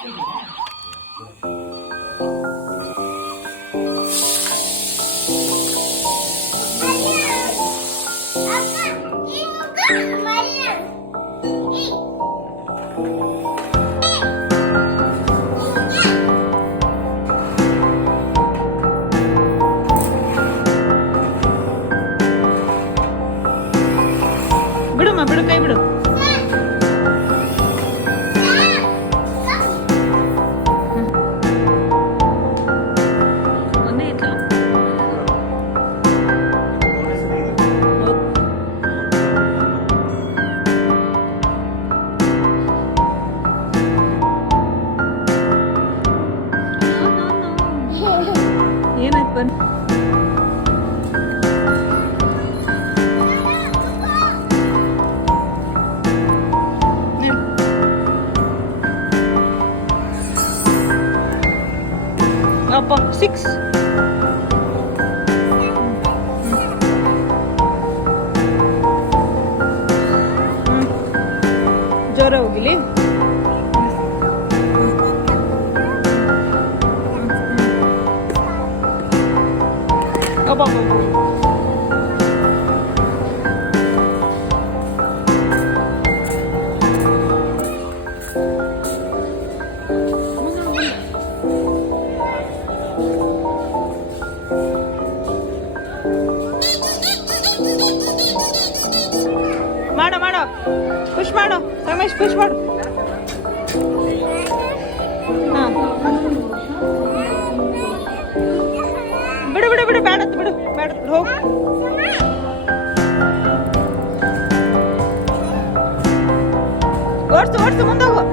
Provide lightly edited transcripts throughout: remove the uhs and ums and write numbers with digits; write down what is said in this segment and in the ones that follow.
ಬಿಡಮ್ಮ ಬಿಡು ಕೈ ಬಿಡು. ಒಂದೇ ಇತ್ತು. ಏನಾಯ್ತು ಬನ್ನಿ. ಅಪ್ಪ 6 ಜ್ವರ ಹೋಗಿಲಿ. ಅಪ್ಪ ಮಾಡು ಮಾಡು, ಪುಷ್ ಮಾಡು ರಮೇಶ್, ಪುಷ್ ಮಾಡು. ಹಾಂ ಬಿಡು ಬಿಡು ಬಿಡು, ಬೇಡ ಬಿಡು, ಬೇಡ ಹೋಗು. ಓಡಿಸು ಓಡಿಸು, ಮುಂದೆ ಹೋಗು.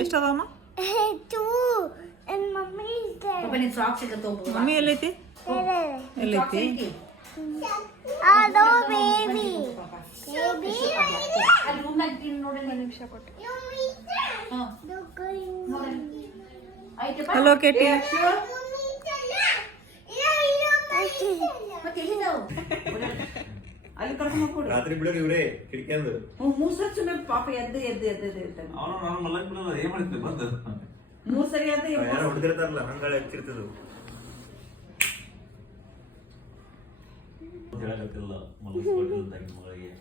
ಎಷ್ಟದಮ್ಮ? ಮಮ್ಮಿ ಎಲ್ಲೈತಿ? ಎಲ್ಲೈತಿ? ಹಲೋ ಕೇಟಿ. ರಾತ್ರಿ ಬಿಡೋರು ಇವ್ರೆ ಕಿಟಕಿಯಂದು ಮೂಸರ್ಚು ಪಾಪ ಎದ್ದು ಎದ್ದು ಎದ್ದು ಇರ್ತಾನೆ. ಅವನು ನಾನು ಮಲ್ಲಕ್ ಬಿಡೋದು ಏನ್ ಮಾಡ್ತೀವಿ ಬಂದು 3 ಸರಿ ಎದ್ದು ಯಾರೋ ಹೊಡೆದಿರ್ತಾರಲ್ಲ ಹಂಗಾಳೆ ಹಚ್ಚಿರ್ತದ ಹೇಳಕ್ಕಿಲ್ಲ ಮಲಗಿಸ್ಕೊಟ್ಟಿಲ್ಲ ತಂಗಿ ಮಗಳಿಗೆ.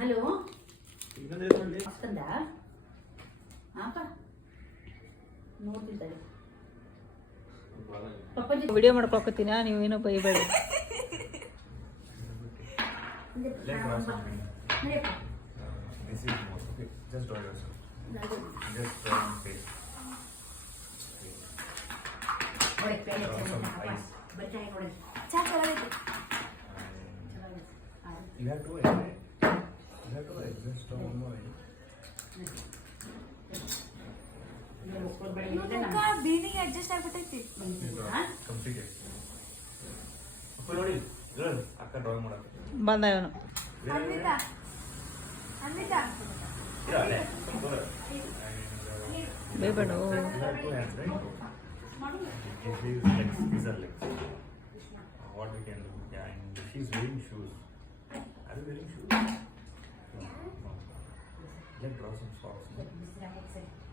ಹಲೋ ವಿಡಿಯೋ ಮಾಡ್ಕೊತೀನಿ, ನೀವೇನೋ ಬೈಬೇಡಿ. ಬೀನಿಗೆ ಅಡ್ಜಸ್ಟ್ ಆಗ್ಬಿಟ್ಟೈತಿ. ಬಂದ ಇವನು. ಬೇಬೇಡ. What we can do? Yeah, and she's wearing shoes. Are you wearing shoes? No. Let's draw some socks.